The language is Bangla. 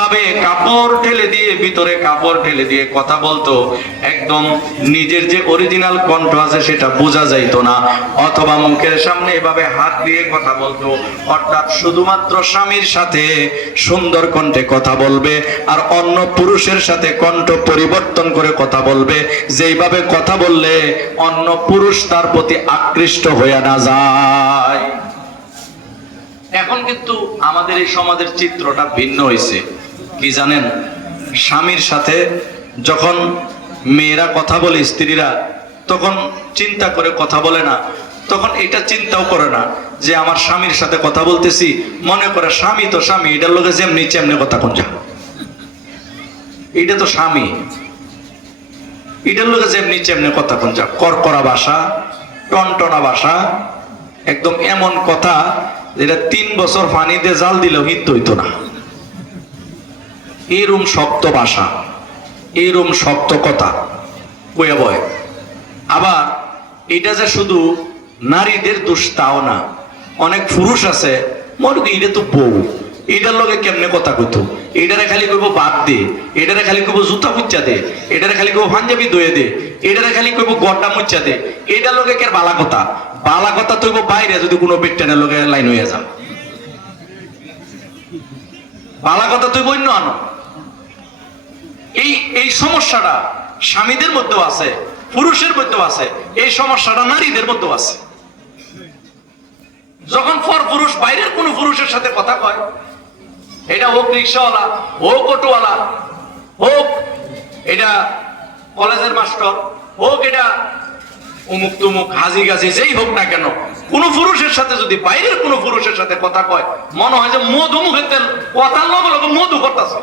ভাবে কাপড় ঠেলে দিয়ে, ভিতরে কাপড় ঠেলে দিয়ে কথা বলতো, একদম নিজের যে অরিজিনাল কণ্ঠ আছে সেটা বোঝা যাইতো না। অথবা মুখের সামনে এভাবে হাত দিয়ে কথা বলতো, অর্থাৎ শুধুমাত্র স্বামীর সাথে সুন্দর কণ্ঠে কথা বলবে আর অন্য পুরুষের সাথে কণ্ঠ পরিবর্তন করে কথা বলবে। যেইভাবে কথা বললে অন্য পুরুষ তার প্রতি আকৃষ্ট হয়ে না যায়। এখন কিন্তু আমাদের এই সমাজের চিত্রটা ভিন্ন হয়েছে কি জানেন? স্বামীর সাথে যখন মেয়েরা কথা বলে, স্ত্রীরা, তখন চিন্তা করে কথা বলে না। তখন এটা চিন্তাও করে না যে আমার স্বামীর সাথে কথা বলতেছি। মনে করে, স্বামী তো স্বামী, এটার লোকে যেমনি চেমনি কথা কোন যা এটা তো স্বামী। এটার লোকে যেমনি চেমনি কথা কোন যা করকরা ভাষা, টনটনা ভাষা, একদম এমন কথা যেটা তিন বছর পানিতে জাল দিলেও কিন্তু হইতো না। এরম শক্ত ভাষা, এরম শক্ত কথা। কয়ে বয়, আবার এটা যে শুধু নারীদের দোষ তাও না, অনেক পুরুষ আছে, মনে এটা তো বউ, এটার লগে কেমনে কথা কইতো? এটারে খালি কইব বাদ দে, এটারে খালি কইব জুতা মুচ্চা দে, এটারে খালি কইব পাঞ্জাবি দয়ে দে, এটারে খালি কইব গড্ডা মুচ্চা দে, এটার লগে কের বালা কথা? বালা কথা তৈব বাইরে, যদি কোনো বেটটানের লগে লাইন হইয়া যাও। বালা কথা তুই বন্য আনো। এই সমস্যাটা স্বামীদের মধ্যেও আছে, পুরুষের মধ্যেও আছে, এই সমস্যাটা নারীদের মধ্যেও আছে। যখন পর পুরুষ, বাইরের কোন পুরুষের সাথে কথা কয়, এটা হোক রিক্সাওয়ালা, হোক অটোওয়ালা, হোক এটা কলেজের মাস্টার, হোক এটা অমুক তুমুক, হাজি গাজি, যেই হোক না কেন, কোন পুরুষের সাথে যদি বাইরের কোন পুরুষের সাথে কথা কয়, মনে হয় যে মধু মুখে তেল, কথার লগে লগে মধু করতেছে